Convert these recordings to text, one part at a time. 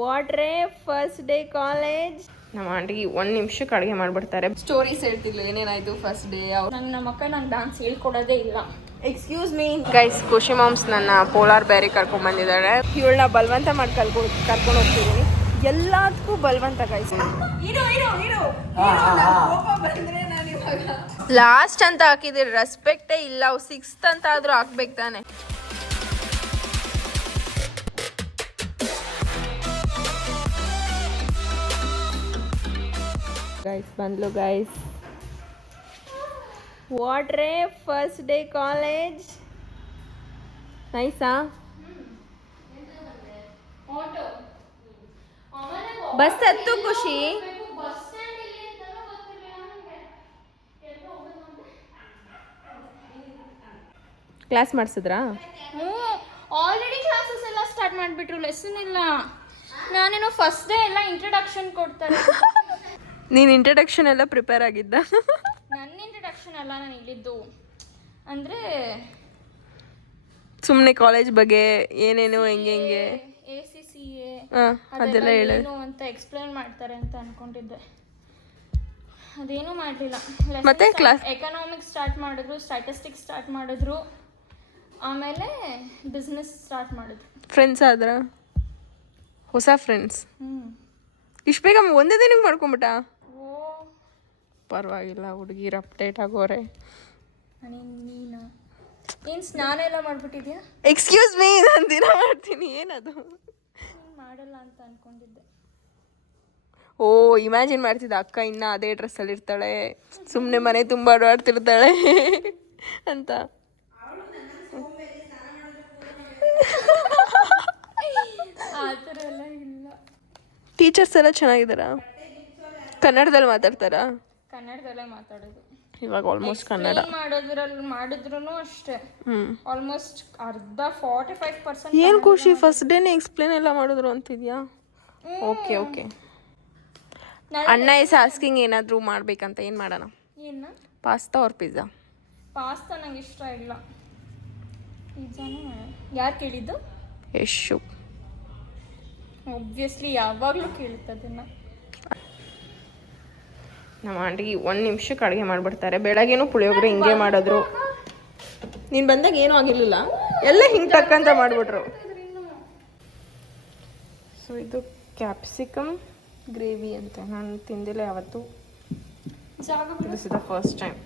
ವಾಟ್ರೇ first day college. ನಮ್ಮ ಆಂಟಿಗೆ 1 ನಿಮಿಷಕ್ಕೆ ಅಡುಗೆ ಮಾಡಿಬಿಡ್ತಾರೆ. ಸ್ಟೋರೀಸ್ ಹೇಳ್ತಿಲ್ಲ ಏನೇನಾಯ್ತು ಫಸ್ಟ್ ಡೇ. ನಮ್ಮ ಅಕ್ಕ ನಂಗೆ ಡಾನ್ಸ್ ಹೇಳ್ಕೊಡೋದೇ ಇಲ್ಲ. ಎಕ್ಸ್ಕ್ಯೂಸ್ ಮೀ ಗೈಸ್, ಖುಷಿ ಮಾಮ್ಸ್ ನನ್ನ ಪೋಲಾರ್ ಬ್ಯಾರಿ ಕರ್ಕೊಂಡ್ ಬಂದಿದ್ದಾಳೆ. ಇವಳನ್ನ ಬಲವಂತ ಮಾಡಿ ಕರ್ಕೊಂಡು ಹೋಗ್ತಿದ್ದೀನಿ. ಎಲ್ಲದಕ್ಕೂ ಬಲವಂತ ಗೈಸ್. ಲಾಸ್ಟ್ ಅಂತ ಹಾಕಿದ್ರೆ ರೆಸ್ಪೆಕ್ಟೇ ಇಲ್ಲ. 6th ಅಂತ ಆದ್ರೂ ಹಾಕ್ಬೇಕು ತಾನೆ. ಗೈಸ್ ಬಂದ್ಲು ಗೈಸ್. ವಾಟ್ರೇ ಫಸ್ಟ್ ಡೇ ಕಾಲೇಜ್. ನೈಸಾ? ಬಸ್ ಹತ್ತು ಖುಷಿ. ಕ್ಲಾಸ್ ಮಾಡಿಸಿದ್ರಾ? ಆಲ್ರೆಡಿ ಕ್ಲಾಸಸ್ ಎಲ್ಲ ಸ್ಟಾರ್ಟ್ ಮಾಡಿಬಿಟ್ರು. ಲೆಸನ್ ಇಲ್ಲ. ನಾನೇನೋ ಫಸ್ಟ್ ಡೇ ಎಲ್ಲ ಇಂಟ್ರಡಕ್ಷನ್ ಕೊಡ್ತಾರೆ. ನೀನು ಇಂಟ್ರಡಕ್ಷನ್ ಎಲ್ಲ ಪ್ರಿಪೇರ್ ಆಗಿದ್ದ? ನನ್ನ ಇಂಟ್ರಡಕ್ಷನ್ ಅಲ್ಲ, ನಾನು ಇಲ್ಲಿದ್ದು ಅಂದರೆ ಸುಮ್ಮನೆ ಕಾಲೇಜ್ ಬಗ್ಗೆ ಏನೇನು ಹೆಂಗೆ ACCA ಅದೆಲ್ಲ ಹೇಳು ಅಂತ ಎಕ್ಸ್ಪ್ಲೈನ್ ಮಾಡ್ತಾರೆ ಅಂತ ಅನ್ಕೊಂಡಿದ್ದೆ. ಅದೇನೂ ಮಾಡಲಿಲ್ಲ. ಮತ್ತೆ ಕ್ಲಾಸ್ ಎಕನಾಮಿಕ್ಸ್ ಸ್ಟಾರ್ಟ್ ಮಾಡಿದ್ರು, ಸ್ಟ್ಯಾಟಿಸ್ಟಿಕ್ಸ್ ಸ್ಟಾರ್ಟ್ ಮಾಡಿದ್ರು, ಆಮೇಲೆ ಬಿಸ್ನೆಸ್ ಸ್ಟಾರ್ಟ್ ಮಾಡಿದ್ರು. ಫ್ರೆಂಡ್ಸ್ ಆದ್ರ? ಹೊಸ ಫ್ರೆಂಡ್ಸ್? ಇಷ್ಟು ಬೇಗ ಒಂದೇ ದಿನಕ್ಕೆ ಮಾಡ್ಕೊಂಬಿಟ್ಟ? ಪರವಾಗಿಲ್ಲ, ಹುಡುಗಿರು ಅಪ್ಡೇಟ್ ಆಗೋರೆ. ನೀನು ಏನು ಸ್ನಾನ ಎಲ್ಲ ಮಾಡ್ಬಿಟ್ಟಿದ್ಯಾ? ಎಕ್ಸ್ಕ್ಯೂಸ್ ಮೀ, ನಾನು ದಿನ ಮಾಡ್ತೀನಿ. ಏನದು? ಮಾಡಲ್ಲ ಅಂತ ಅನ್ಕೊಂಡಿದ್ದೆ. ಓ, ಇಮ್ಯಾಜಿನ್ ಮಾಡ್ತಿದ್ದೆ ಅಕ್ಕ ಇನ್ನ ಅದೇ ಡ್ರೆಸ್ಸಲ್ಲಿ ಇರ್ತಾಳೆ, ಸುಮ್ಮನೆ ಮನೆ ತುಂಬ ಓಡಾಡ್ತಿರ್ತಾಳೆ ಅಂತ. ಆ ಥರ ಎಲ್ಲ ಇಲ್ಲ. ಟೀಚರ್ಸ್ ಎಲ್ಲ ಚೆನ್ನಾಗಿದ್ದಾರಾ? ಕನ್ನಡದಲ್ಲಿ ಮಾತಾಡ್ತಾರಾ? ಕನ್ನಡದಲ್ಲೇ ಮಾತಾಡೋದು ಇವಾಗ. ಆಲ್ಮೋಸ್ಟ್ ಕನ್ನಡ ಮಾಡಿದ್ರು ಅಷ್ಟೇ. ಆಲ್ಮೋಸ್ಟ್ ಅರ್ಧ 45%. ಏನು ಖುಷಿ, ಫಸ್ಟ್ ಡೇನೇ ಎಕ್ಸ್ಪ್ಲೇನ್ ಎಲ್ಲ ಮಾಡಿದ್ರು ಅಂತಿದ್ಯಾ? Okay okay. ಅಣ್ಣ ಇಸ್ ಆಸ್ಕಿಂಗ್ ಏನಾದರೂ ಮಾಡ್ಬೇಕಂತ. ಏನು ಮಾಡೋಣ? ಏನು? ಪಾಸ್ತಾ ಅವ್ರ ಪಿಜ್ಜಾ? ಪಾಸ್ತಾ ನಂಗೆ ಇಷ್ಟ ಇಲ್ಲ. ಪಿಜ್ಜಾನು ಯಾರು ಕೇಳಿದ್ದು? ಯಶು. ಒಬ್ವಿಯಸ್ಲಿ ಯಾವಾಗಲೂ ಕೇಳುತ್ತದನ್ನು. ನಮ್ಮ ಆಂಟಿಗೆ 1 ನಿಮಿಷಕ್ಕೆ ಅಡುಗೆ ಮಾಡಿಬಿಡ್ತಾರೆ. ಬೆಳಗ್ಗೆನೂ ಪುಳಿಯೋಗರೆ ಹಿಂಗೆ ಮಾಡಿದ್ರು. ನೀನು ಬಂದಾಗ ಏನೂ ಆಗಿರಲಿಲ್ಲ, ಎಲ್ಲ ಹಿಂಗೆ ಟಕ್ಕಂತ ಮಾಡಿಬಿಟ್ರು. ಸೊ ಇದು ಕ್ಯಾಪ್ಸಿಕಮ್ ಗ್ರೇವಿ ಅಂತ ನಾನು ತಿಂದಿಲ್ಲ ಯಾವತ್ತು. This is the first time.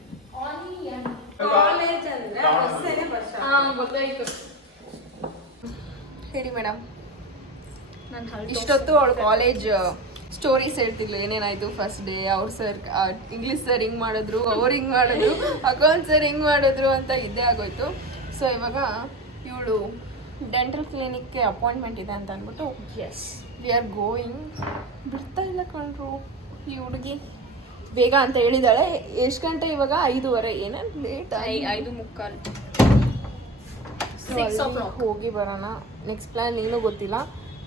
ಹೇಳಿ ಮೇಡಮ್. ಇಷ್ಟೊತ್ತು ಅವಳು ಕಾಲೇಜ್ ಸ್ಟೋರೀಸ್ ಹೇಳ್ತಿಲ್ಲ ಏನೇನಾಯ್ತು ಫಸ್ಟ್ ಡೇ. ಅವ್ರು ಸರ್ ಇಂಗ್ಲೀಷ್ ಸರ್ ಹಿಂಗೆ ಮಾಡಿದ್ರು, ಅವ್ರು ಹಿಂಗೆ ಮಾಡಿದ್ರು, ಅಕೌಂಟ್ ಸರ್ ಹಿಂಗೆ ಮಾಡಿದ್ರು ಅಂತ ಇದ್ದೇ ಆಗೋಯ್ತು. ಸೊ ಇವಾಗ ಇವಳು ಡೆಂಟಲ್ ಕ್ಲಿನಿಕ್ಗೆ ಅಪಾಯಿಂಟ್ಮೆಂಟ್ ಇದೆ ಅಂತ ಅಂದ್ಬಿಟ್ಟು ವಿ ಆರ್ ಗೋಯಿಂಗ್. ಬಿಡ್ತಾ ಇಲ್ಲ ಕಣ್ರು ಈ ಹುಡುಗಿ. ಬೇಗ ಅಂತ ಹೇಳಿದಾಳೆ. ಎಷ್ಟು ಗಂಟೆ ಇವಾಗ? 5:15. ಏನೇನು ಲೇಟ್? 5:45. ಹೋಗಿ ಬರೋಣ. ನೆಕ್ಸ್ಟ್ ಪ್ಲಾನ್ ಏನೂ ಗೊತ್ತಿಲ್ಲ.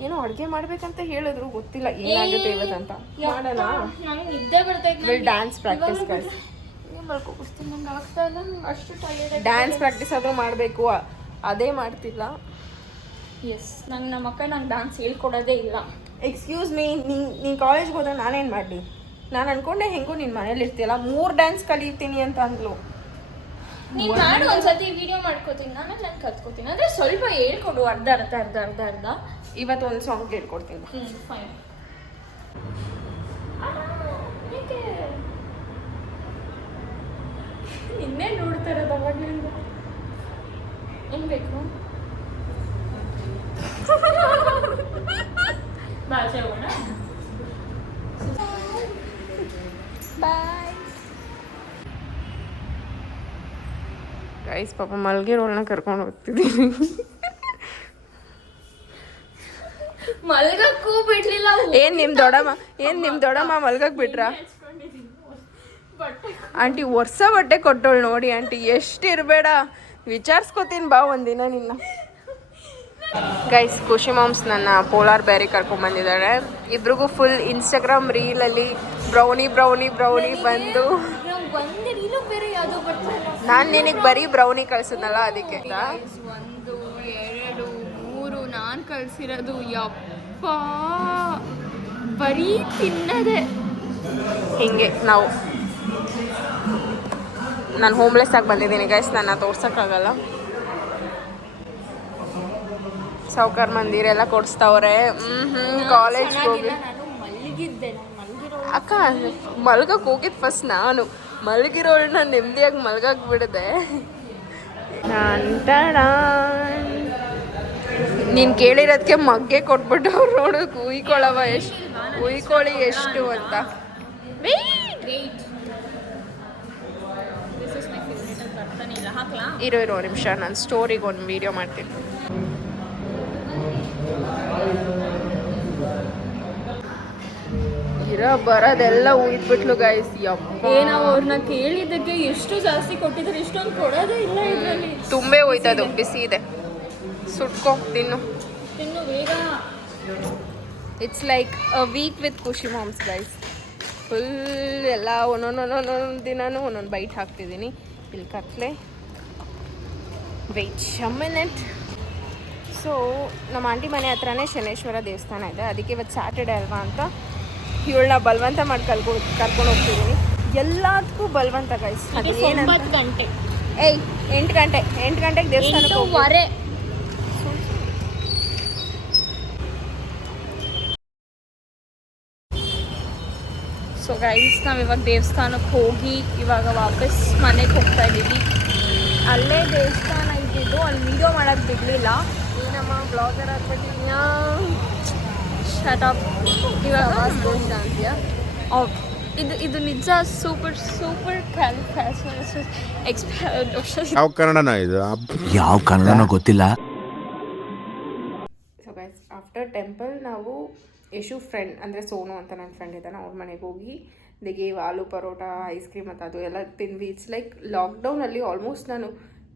ಏನೋ ಅಡುಗೆ ಮಾಡ್ಬೇಕಂತ ಹೇಳಿದ್ರು, ಗೊತ್ತಿಲ್ಲ ಏನಾಗುತ್ತೆ ಇವತ್ತಂತ. ಮಾಡೋಣ. ನಿದ್ದೆ ಬರ್ತೈತೆ. ಡ್ಯಾನ್ಸ್ ಪ್ರಾಕ್ಟೀಸ್ ಏನು ಮಾಡ್ಕೊಬಿಡ್ತೀನಿ, ನಂಗೆ ಆಗ್ತಾ ಇಲ್ಲ. ಅಷ್ಟು ಟೈರ್ಡ್. ಡ್ಯಾನ್ಸ್ ಪ್ರಾಕ್ಟೀಸ್ ಆದರೂ ಮಾಡಬೇಕು, ಅದೇ ಮಾಡ್ತಿಲ್ಲ. ಎಸ್, ನಮ್ಮ ಅಕ್ಕ ನಂಗೆ ಡಾನ್ಸ್ ಹೇಳ್ಕೊಡೋದೇ ಇಲ್ಲ. ಎಕ್ಸ್ಕ್ಯೂಸ್ ಮೀ, ನೀನು ಕಾಲೇಜ್ಗೆ ಹೋದಾಗ ನಾನೇನು ಮಾಡಲಿ? ನಾನು ಅನ್ಕೊಂಡೆ ಹೆಂಗೂ ನೀನು ಮನೇಲಿ ಇರ್ತೀಯಲ್ಲ, 3 ಡ್ಯಾನ್ಸ್ ಕಲಿತೀನಿ ಅಂತ ಅಂದ್ಲು. ನೀನು ಮಾಡು, ಒಂದ್ಸತಿ ವಿಡಿಯೋ ಮಾಡ್ಕೋತೀನಿ, ಆಮೇಲೆ ನಾನು ಕಲ್ತ್ಕೋತೀನಿ. ಅಂದರೆ ಸ್ವಲ್ಪ ಹೇಳ್ಕೊಡು, ಅರ್ಧ. ಇವತ್ತು ಒಂದು ಸಾಂಗ್ ಹೇಳ್ಕೊಡ್ತೀನಿ. ಫೈನ್. ಇನ್ನೇ ನೋಡ್ತಾರೆ ಅವಾಗಲಿಂದ. ಏನು ಬೇಕು? ಬಾಚೆ ಹೋಗೋಣ. Bye guys. ಪಾಪ ಮಲ್ಗಿರೋಳನ್ನ ಕರ್ಕೊಂಡು ಹೋಗ್ತಿದ್ದೀನಿ. ಮಲ್ಗಕ್ಕೂ ಬಿಡ್ಲಿಲ್ಲ. ಏನ್ ನಿಮ್ ದೊಡ್ಡಮ್ಮ ಮಲ್ಗಕ್ ಬಿಟ್ರ? ಆಂಟಿ ವರ್ಷ ಬಟ್ಟೆ ಕೊಟ್ಟವಳು ನೋಡಿ. ಆಂಟಿ ಎಷ್ಟು ಇರಬೇಡ, ವಿಚಾರಿಸ್ಕೋತೀನಿ ಬಾ ಒಂದಿನ ನಿನ್ನ. ಗೈಸ್, ಖುಷಿ ಮಾಮ್ಸ್ ನನ್ನ ಪೋಲಾರ್ ಬ್ಯಾರಿ ಕರ್ಕೊಂಡ್ ಬಂದಿದ್ದಾಳೆ. ಇಬ್ರಿಗೂ ಫುಲ್ ಇನ್ಸ್ಟಾಗ್ರಾಮ್ ರೀಲಲ್ಲಿ ಬ್ರೌನಿ ಬಂದು ನಾನು ನಿನಗೆ ಬರೀ ಬ್ರೌನಿ ಕಳ್ಸಿದ್ನಲ್ಲ ಅದಕ್ಕೆ. 1 2 3 ನಾನು ಕಳ್ಸಿರೋದು. ಯಪ್ಪ ಬರೀ ತಿನ್ನದೆ ಹಿಂಗೆ ನಾವು ನಾನು ಹೋಮ್ಲೆಸ್ ಆಗಿ ಬಂದಿದ್ದೀನಿ ಗೈಸ್, ನನ್ನ ತೋರ್ಸೋಕ್ಕಾಗಲ್ಲ. ಸಾವ್ಕಾರ ಮಂದಿರೆಲ್ಲ ಕೊಡಿಸ್ತಾವ್ರೆ. ಕಾಲೇಜ್ಗೆ ಹೋಗಿ ನಾನು ಮಲಗಿದ್ದೆ. ಅಕ್ಕ ಮಲ್ಗಕ್ಕೆ ಹೋಗಿದ್ದು ಫಸ್ಟ್ ನಾನು. ಮಲಗಿರೋಳನ್ನ ನೆಮ್ಮದಿಯಾಗಿ ಮಲ್ಗಕ್ಕೆ ಬಿಡದೆ. ನೀನು ಕೇಳಿರೋದಕ್ಕೆ ಮಗ್ಗೆ ಕೊಟ್ಬಿಟ್ಟು ಅವ್ರು ನೋಡು ಉಯ್ಕೊಳ್ಳಿ ಎಷ್ಟು ಅಂತ. ಇರೋ ನಿಮಿಷ, ನಾನು ಸ್ಟೋರಿಗೆ ಒಂದು ವಿಡಿಯೋ ಮಾಡ್ತೀನಿ. ಬರೋದೆಲ್ಲ ಉಯ್ದ್ಬಿಟ್ಲು ಗೈಸ್. ನಾವು ಅವ್ರನ್ನ ಕೇಳಿದ್ದಕ್ಕೆ ಎಷ್ಟು ಜಾಸ್ತಿ ಕೊಟ್ಟಿದ್ದಾರೆ, ಇಷ್ಟೊಂದು ಕೊಡೋದೇ ಇಲ್ಲ ಇದರಲ್ಲಿ. ತುಂಬೆ ಹೋಯ್ತದು, ಬಿಸಿ ಇದೆ, ಸುಟ್ಕೊ ತಿನ್ನು ಬೇಗ. It's like a week with Khushi moms guys. Full ಎಲ್ಲ ಒಂದೊಂದು ದಿನನೂ ಒಂದೊಂದು ಬೈಟ್ ಹಾಕ್ತಿದ್ದೀನಿ. ಇಲ್ಲಿ ಕತ್ಲೆ ವೆಯ್ಟ್ ಅ ಮಿನಿಟ್. ಸೊ ನಮ್ಮ ಆಂಟಿ ಮನೆ ಹತ್ರನೇ ಶನೇಶ್ವರ ದೇವಸ್ಥಾನ ಇದೆ. ಅದಕ್ಕೆ ಇವತ್ತು ಸ್ಯಾಟರ್ಡೆ ಅಲ್ವಾ ಅಂತ ಇವಳನ್ನ ಬಲವಂತ ಮಾಡಿ ಕರ್ಕೊಂಡು ಹೋಗ್ತಿದ್ದೀನಿ. ಎಲ್ಲದಕ್ಕೂ ಬಲವಂತ ಗೈಸ್. ಏನಂತ ಗಂಟೆ 8 ಗಂಟೆಗೆ ದೇವಸ್ಥಾನಕ್ಕೆ ಹೋಗ್ತಾರೆ. ಸೊ ಗೈಸ್, ನಾವು ಇವಾಗ ದೇವಸ್ಥಾನಕ್ಕೆ ಹೋಗಿ ಇವಾಗ ವಾಪಸ್ ಮನೆಗೆ ಹೋಗ್ತಾ ಇದ್ದೀವಿ. ಅಲ್ಲೇ ದೇವಸ್ಥಾನ ಇದ್ದಿದ್ದು, ಅಲ್ಲಿ ವೀಡಿಯೋ ಮಾಡೋಕ್ಕೆ ಬಿಡಲಿಲ್ಲ. ನಮ್ಮ ಬ್ಲಾಗರ್ ಆಗ್ಬಿಟ್ಟಿದ್ಯಾ ಸ್ಟಾರ್ಟಪ್ ಇವಾಗ ಅಂತೀಯಾ? ಇದು ನಿಜ ಸೂಪರ್ ಯಾವ ಕನ್ನಡನ ಇದು? ಯಾವ ಕನ್ನಡನೋ ಗೊತ್ತಿಲ್ಲ. ಸೊ ಗೈಸ್, ಆಫ್ಟರ್ ಟೆಂಪಲ್ ನಾವು ಯಶು ಫ್ರೆಂಡ್ ಅಂದರೆ ಸೋನು ಅಂತ ನನ್ನ ಫ್ರೆಂಡ್ ಇದ್ದಾನೆ, ಅವ್ರ ಮನೆಗೆ ಹೋಗಿ ಗೇವ್ ಆಲೂ ಪರೋಟ, ಐಸ್ ಕ್ರೀಮ್ ಮತ್ತು ಅದು ಎಲ್ಲ ತಿಂದ್ವಿ. ಇಟ್ಸ್ ಲೈಕ್ ಲಾಕ್ಡೌನಲ್ಲಿ ಆಲ್ಮೋಸ್ಟ್ ನಾನು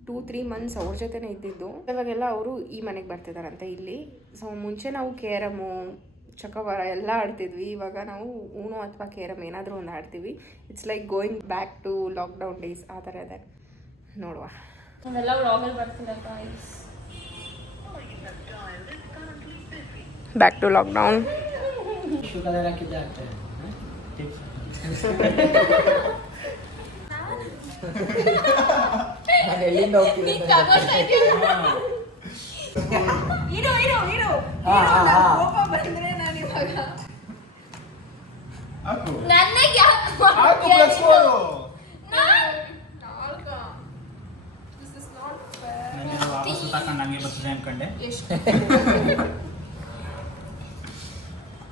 2-3 ಮಂತ್ಸ್ ಅವ್ರ ಜೊತೆನೇ ಇದ್ದಿದ್ದು. ಇವಾಗೆಲ್ಲ ಅವರು ಈ ಮನೆಗೆ ಬರ್ತಿದ್ದಾರಂತೆ ಇಲ್ಲಿ. ಸೊ ಮುಂಚೆ ನಾವು ಕೇರಮು, ಚಕವಾರ ಎಲ್ಲ ಆಡ್ತಿದ್ವಿ. ಇವಾಗ ನಾವು ಊನೋ ಅಥವಾ ಕೇರಮ್ ಏನಾದರೂ ಒಂದು ಆಡ್ತೀವಿ. It's like going back to lockdown days ಆ ಥರ ಇದೆ. ನೋಡುವ, ನಾವೆಲ್ಲ ವ್ಲಾಗಲ್ಲಿ ಬರ್ತಿಲ್ಲ ಗೈಸ್. Back to lockdown. ನಂಗೆ ಬರ್ತದೆ ಅನ್ಕೊಂಡೆ.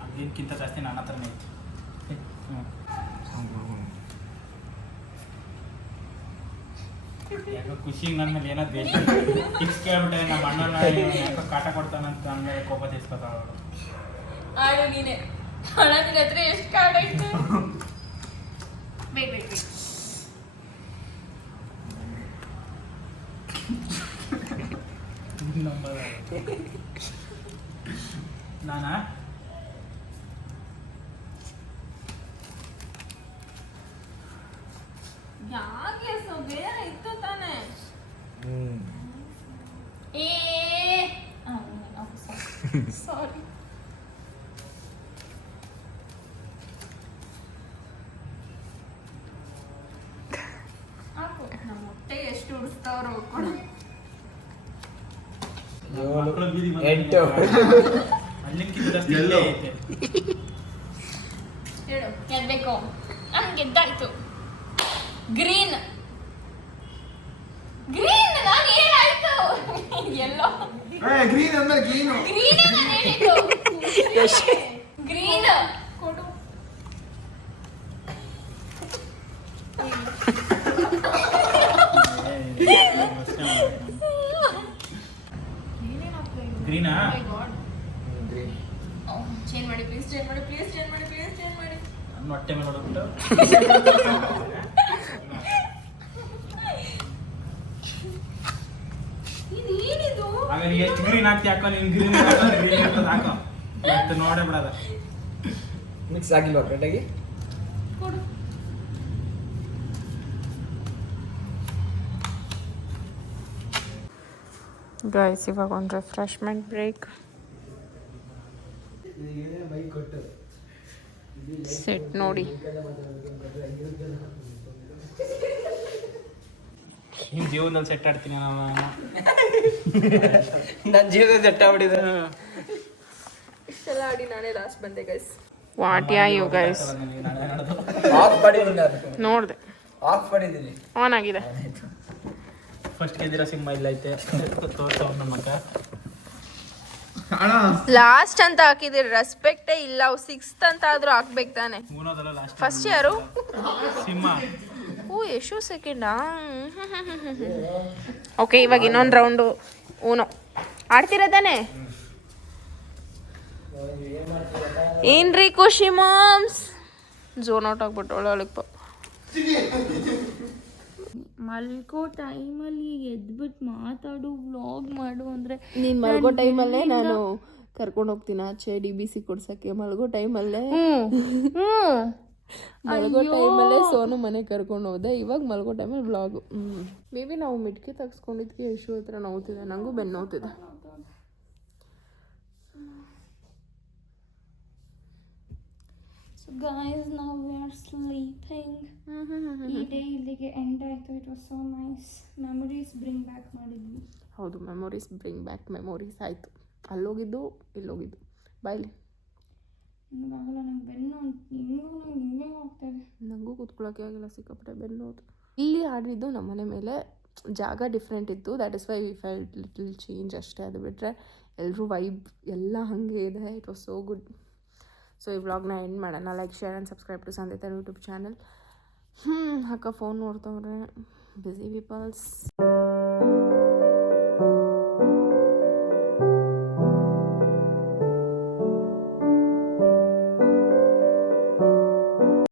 ಅದಕ್ಕಿಂತ ಜಾಸ್ತಿ ನನ್ನ ಹತ್ರನೇ ಇತ್ತು. ಯಾಕೋ ಖುಷಿಗೆ ನನ್ನ ಮೇಲೆ ಏನೋ ದ್ವೇಷ ಟಿಪ್ಸ್ ಕೇಳ್ಬಿಟ್ಟೆ. ನಮ್ಮ ಅಣ್ಣನ ಯಾಕೋ ಕಾಟ ಕೊಡ್ತಾನಂತ ನನ್ನ ಮೇಲೆ ಕೋಪ ತೀರ್ಸ್ಕೊತಾಳ ಅವಳು. ಆಡು ನೀನೆ ಹಣ ನಿನ್ನ ಹತ್ರ ಎಷ್ಟು ಕಾರ್ಡ್ ಆಯ್ತು? ವೇಟ್ ನಾನಾ ಯಾಕೆ ಸೊ ಬೇರೆ ಇತ್ತು ತಾನೆ. ಸಾರಿ. ನಮ್ಮ ಹೊಟ್ಟೆ ಎಷ್ಟು ಉಡಿಸ್ತಾವ್ರು ಕೂಡ. ಮಕ್ಕಳು ಬೀದಿ ಅಲ್ಲಿಕ್ಕಿಂತ ಜಾಸ್ತಿ ಇಲ್ಲೇ ಐತೆ. ಹೇಳು ಗೆಲ್ಬೇಕು. ನಮ್ಗೆ ಗೆದ್ದಾಯ್ತು. ಗ್ರೀನ್ ನಾನು ಏನಾಯ್ತು? ಎಲ್ಲೋ ಗ್ರೀನ್ ಅಂದ್ರೆ ಗ್ರೀನು. ಗ್ರೀನ್ ನಾನು ಹೇಳಿದ್ದು. ಗ್ರೀನ್ ಕೊಡು. ಗ್ರೀನಾ? ಚೇಂಜ್ ಮಾಡಿ ಪ್ಲೀಸ್, ಚೇಂಜ್ ಮಾಡಿ. ನನ್ನ ಹೊಟ್ಟೆ ಮೇಲೆ ಹೊಡೆದ್ಬಿಟ್ಟು ಇದೇನಿದು? ಆಗ ನೀ ಎಷ್ಟು ಗ್ರೀನ್ ಹಾಕ್ತಿ ಹಾಕೋ. ನೀನು ಗ್ರೀನ್ ಗ್ರೀನ್ ಇರ್ತದೆ ಹಾಕೋ. ಮತ್ತೆ ನೋಡೇ ಬಿಡದ. ಮಿಕ್ಸ್ ಆಗಿಲ್ವಾ ಕರೆಕ್ಟಾಗಿ? ಕೊಡು. ಗೈಸ್, ಇವಾಗ ಒಂದು ರಿಫ್ರೆಶ್ಮೆಂಟ್ ಬ್ರೇಕ್. ಸೆಟ್ ನೋಡಿ. ನಿಮ್ಮ ಜೀವನದಲ್ಲಿ ಸೆಟ್ ಆಡ್ತೀನಿ ನಾನು. ನನ್ನ ಜೀವನ ಸೆಟ್ ಆಗ್ಬಿಟ್ಟಿದೆ. ಇಷ್ಟೆಲ್ಲ ಆಡಿ ನಾನೇ ಲಾಸ್ಟ್ ಬಂದೆ guys. What ya you guys off ಮಾಡಿದ್ದೀನಿ ಅದಕ್ಕೆ. ನೋಡಿದೆ ಆಫ್ ಮಾಡಿದ್ದೀನಿ. ಆನ್ ಆಗಿದೆ. ಫಸ್ಟ್ ಗೆದ್ದಿರೋ ಸಿನಿಮಾ ಇಲ್ಲ ಐತೆ ತೋರ್ಸೋ ನಮ್ಮ ಅಕ್ಕ. ಲಾಸ್ಟ್ ಅಂತ ಹಾಕಿದಿರಿ, ರೆಸ್ಪೆಕ್ಟೇ ಇಲ್ಲ. ಅವು 6th ಅಂತ ಆದ್ರೂ ಹಾಕ್ಬೇಕು ತಾನೆ. ಮೂನೋದಲ್ಲ ಲಾಸ್ಟ್. ಫಸ್ಟ್ ಯಾರು? ಸಿಂಹ. ಓ ಯಶು ಸೆಕೆಂಡಾ? ಓಕೆ, ಇವಾಗ ಇನ್ನೊಂದು ರೌಂಡು ಊನೋ ಆಡ್ತೀರ ತಾನೆ? ಏನ್ರಿ ಖುಷಿ ಮಾಮ್ಸ್ ಝೋನ್ ಔಟ್ ಆಗ್ಬಿಟ್ಟು ಒಳಗೆ ಮಲ್ಕೋ ಟೈಮಲ್ಲಿ ಎದ್ಬಿಟ್ಟು ಮಾತಾಡು ವ್ಲಾಗ್ ಮಾಡು ಅಂದರೆ ನೀನು ಮಲ್ಗೋ ಟೈಮಲ್ಲೇ ನಾನು ಕರ್ಕೊಂಡು ಹೋಗ್ತೀನಿ ಆಚೆ DBC ಕೊಡ್ಸಕ್ಕೆ. ಮಲ್ಗೋ ಟೈಮಲ್ಲೇ ಸೋನು ಮನೆ ಕರ್ಕೊಂಡು ಹೋದೆ. ಇವಾಗ ಮಲ್ಗೋ ಟೈಮಲ್ಲಿ ವ್ಲಾಗು. ಮೇ ಬಿ ನಾವು ಮಿಟ್ಕಿ ತೆಗ್ಸ್ಕೊಂಡಿದ್ಕೆ ಯಶು ಹತ್ರ ನೋವ್ತಿದೆ, ನನಗೂ ಬೆನ್ನು ನೋವ್ತಿದೆ. So guys, now we are sleeping. ಈ ಡೇ ಇಲ್ಲಿಗೆ ಎಂಡ್ ಆಯಿತು. It was so nice. Memories bring back ಮಾಡಿದ್ವಿ. ಹೌದು, ಮೆಮೊರೀಸ್ ಬ್ರಿಂಗ್ ಬ್ಯಾಕ್ ಮೆಮೊರೀಸ್ ಆಯಿತು. ಅಲ್ಲೋಗಿದ್ದು ಇಲ್ಲೋಗಿದ್ದು. ಬಾಯ್ಲಿ ನನಗಾಗಲ್ಲ, ನಂಗೆ ಬೆನ್ನು ಹಿಂಗೆ ಹೋಗ್ತಾಯಿದೆ. ನನಗೂ ಕೂತ್ಕೊಳ್ಳೋಕೆ ಆಗಿಲ್ಲ, ಸಿಕ್ಕಾಪಟ್ಟೆ ಬೆನ್ನು ಹೋಯ್ತು. ಇಲ್ಲಿ ಆಡಿದ್ದು ನಮ್ಮನೆ ಮೇಲೆ ಜಾಗ ಡಿಫ್ರೆಂಟ್ ಇತ್ತು. That is why we felt little change ಅಷ್ಟೇ. ಅದು ಬಿಟ್ಟರೆ ಎಲ್ಲರೂ ವೈಬ್ ಎಲ್ಲ ಹಾಗೆ ಇದೆ. It was so good. So ಈ ವ್ಲಾಗ್ನ ಎಂಡ್ ಮಾಡೋಣ. Like, share and subscribe to ಸಂದೇತ ಯೂಟ್ಯೂಬ್ ಚಾನಲ್. ಅಕ್ಕ ಫೋನ್ ನೋಡ್ತವ್ರೆ. Busy people's.